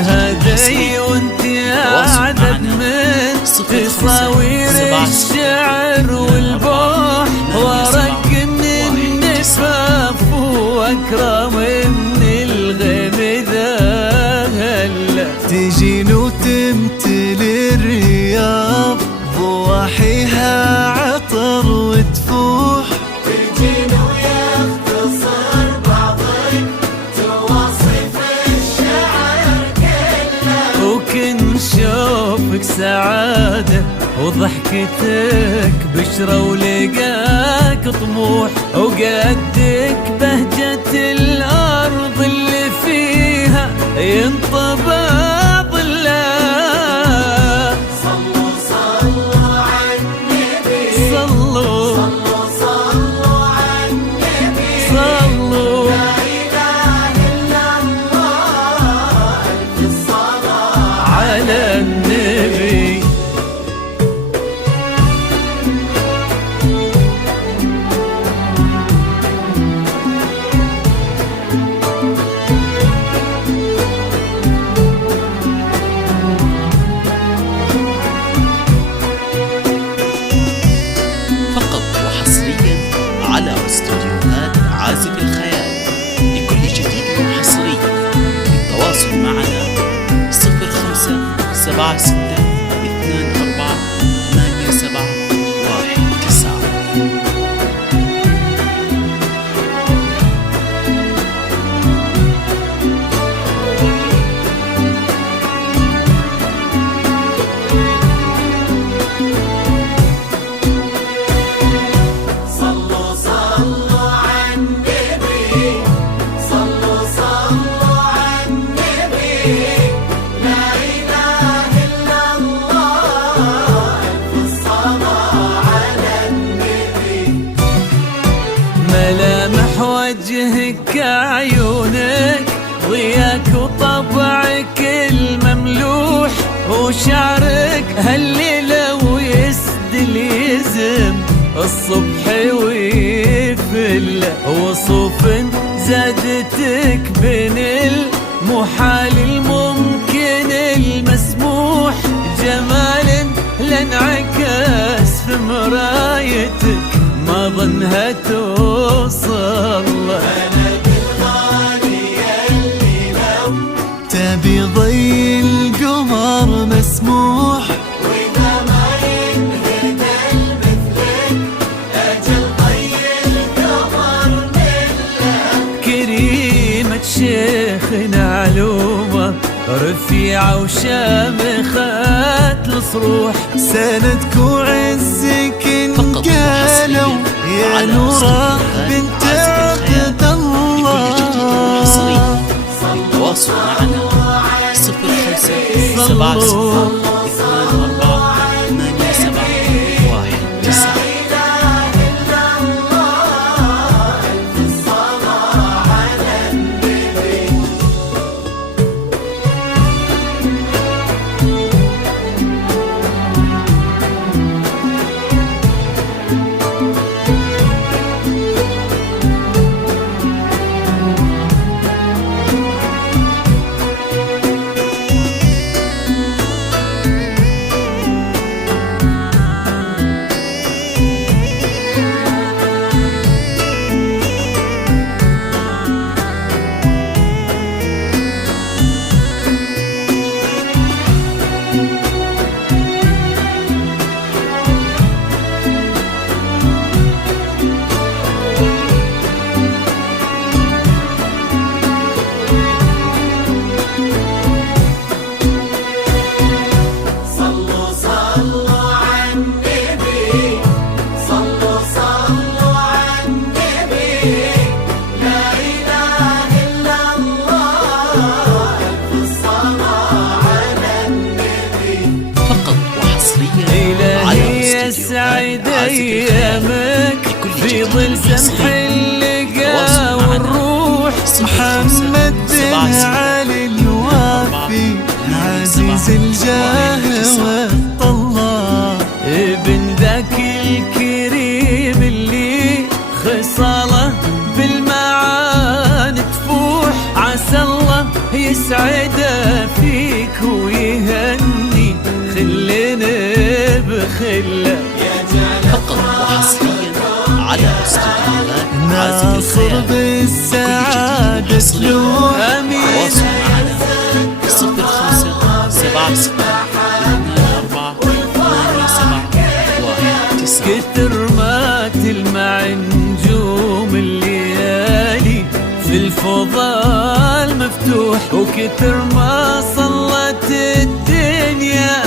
هدي وانت اعدد من تصاوير الشعر والبوح، وارق من النفاف واكرم من الغيم ذا. تجين وتمتلي الرياض ضواحيها عطر وتفوح، تجين ويختصر بعضك تواصف الشعر كله، وكن شوفك سعادة وضحكتك بشرة ولقاك طموح، وقدك بهجة الأرض اللي فيها ينطبع ظلها. صلوا صلوا عالنبي، صلوا صلوا صلوا عالنبي، صلوا لا إله إلا الله، ألف الصلاة على النبي. على استوديوهات عازف الخيال. لكل جديد وحصري للتواصل معنا 0576248719. ملامح وجهك عيونك ضياك وطبعك المملوح، وشعرك هالليلة ويسدل يزم الصبح ويفل، وصوف زادتك بين المحال الممكن المسموح، جمال لانعكس في مرايتك ما ظنها توصل. أنا بالغالي اللي لو تبي ضي القمر مسموح، وإذا ما ينهد مثلك أجل ضي القمر مله. كريمة شيخنا علومة رفيعة وشامخة الصروح، سندك وعزك انقالوا يا نورة بنت عبد الله. للتواصل معنا 0576248719. يسعد ايامك في ظل سمح اللقا والروح. محمد بن علي الوافي عزيز الجاه والطلال، ابن ذاك الكريم اللي خصاله بالمعاني تفوح. عسى الله يسعده في لك ويهني خلنا بخله فقط وحصريا على استديوهات عازف ناصر الخيال. بالسعادة سلوك امين تواصل معنا 05 كتر ما تلمع نجوم الليالي في الفضاء المفتوح، وكتر ما صلت الدنيا